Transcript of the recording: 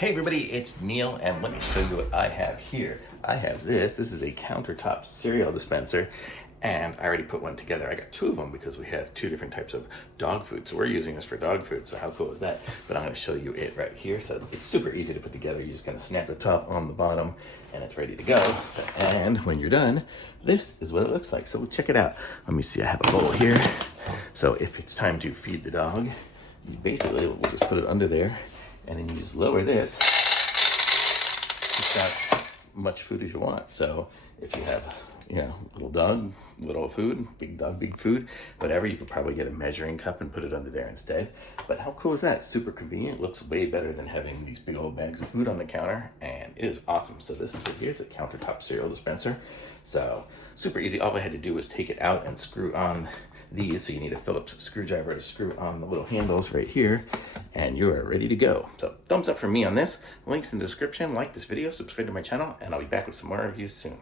Hey everybody, it's Neil, and let me show you what I have here. I have this is a Countertop cereal dispenser, and I already put one together. I got two of them because we have two different types of dog food, so we're using this for dog food, so how cool is that? But I'm gonna show you it right here. So it's super easy to put together. You just kind of snap the top on the bottom, and it's ready to go. And when you're done, this is what it looks like. So let's check it out. Let me see, I have a bowl here. So if it's time to feed the dog, you basically we'll just put it under there, and then you just lower this. It's got as much food as you want. So if you have, little dog, little food, big dog, big food, whatever, you could probably get a measuring cup and put it under there instead. But how cool is that? Super convenient. Looks way better than having these big old bags of food on the counter, and it is awesome. So here's the Countertop cereal dispenser. So super easy. All I had to do was take it out and screw on these. So you need a Phillips screwdriver to screw on the little handles right here, and you are ready to go. So thumbs up for me on this. Links in the description. Like this video, subscribe to my channel, and I'll be back with some more reviews soon.